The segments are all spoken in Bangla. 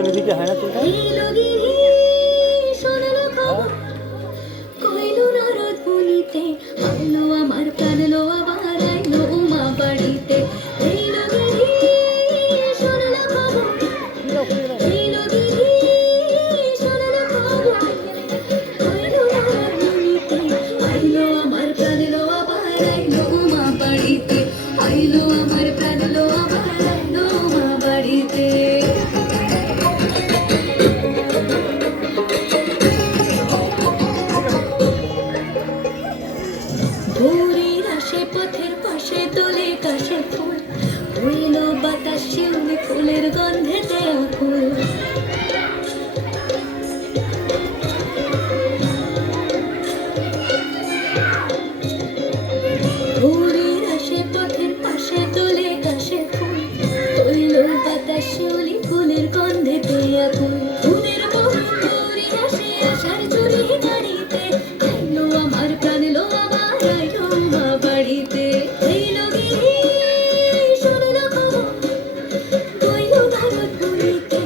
পিছনের দিকে হয় না তোটা? আমার প্রাণ লো আবার আইলো মা বাড়িতে। আইলো আমার প্রাণ লো আবার আইলো মা বাড়িতে। আইলো আমার প্রাণ লো আবার আইলো মা বাড়িতে। ভোরের আসে পথের পাশে তোলে কাশে ফুল, উইলো বাতাস শিউলি ফুলের গন্ধেতে আকুল। ভোরের আসে পথের পাশে তোলে কাশে ফুল, উইলো বাতাস শিউলি ফুলের গন্ধেতে আকুল। ফুলের বহু ভোরে আসে আশার চুরি গাড়িতে, আইলো আমার প্রাণ লো আবার আইলো মা বাড়িতে। আইলো গিরি শুনলো খবর, কইলো ভারত ভুলিতে।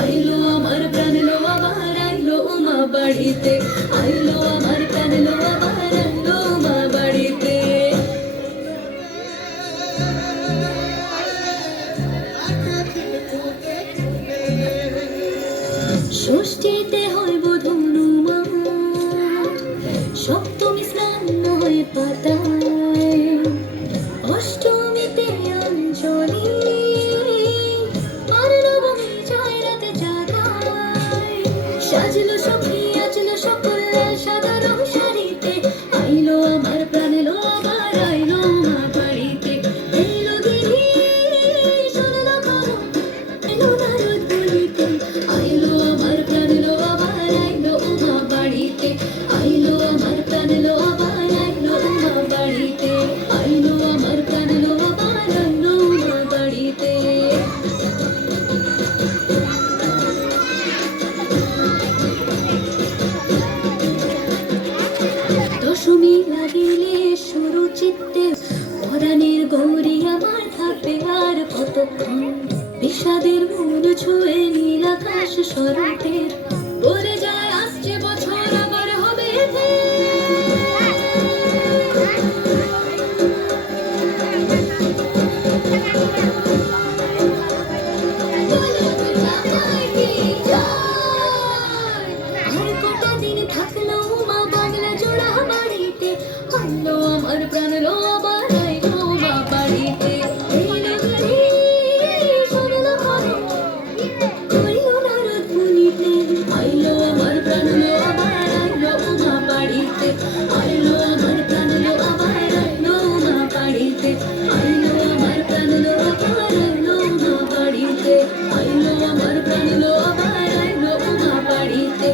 আইলো আমার প্রাণ লো আবার আইলো মা বাড়িতে। আইলো আমার প্রাণ লো আবার আইলো মা বাড়িতে। ষষ্ঠীতে হয় বধূ মা, সপ্তমী স্নান হয় পাতায়, অষ্টমীতে অঞ্জলি, আর নবমী যায় রাতে জাগায়। সাজলো সখী আজলো সকল সাদা রং শাড়িতে, আইলো আমার প্রাণ লো আবার আইলো মা বাড়িতে। এলো গিরি শুনলো খবর, এলো নারদ বলিতে। আইলো আমার প্রাণ লো আবার আইলো মা বাড়িতে। আইলো আমার প্রাণ লো আবার আইলো মা বাড়িতে। আইলো আমার প্রাণ লো আবার আইলো মা বাড়িতে। দশমী লাগিলে শুরু চিত্তে, পরাণের গৌরী আমার থাকবে আর কতক্ষণ। বিষাদের মন ছুঁয়ে নীল আকাশ শরতের, পরে যায় আসছে বছর আবার হবে আর কটা দিন থাকলো মা বাংলা জোড়া বাড়িতে। আইলো আমার প্রাণ লো আবার আইলো মা বাড়িতে। এলো গিরি শুনলো খবর, কইলো নারদ মুনিতে। আইলো আমার প্রাণ লো আবার আইলো মা বাড়িতে। আইলো আমার প্রাণ লো আবার আইলো মা বাড়িতে। আইলো আমার প্রাণ লো আবার আইলো মা বাড়িতে। আইলো আমার প্রাণ লো আবার আইলো মা বাড়িতে।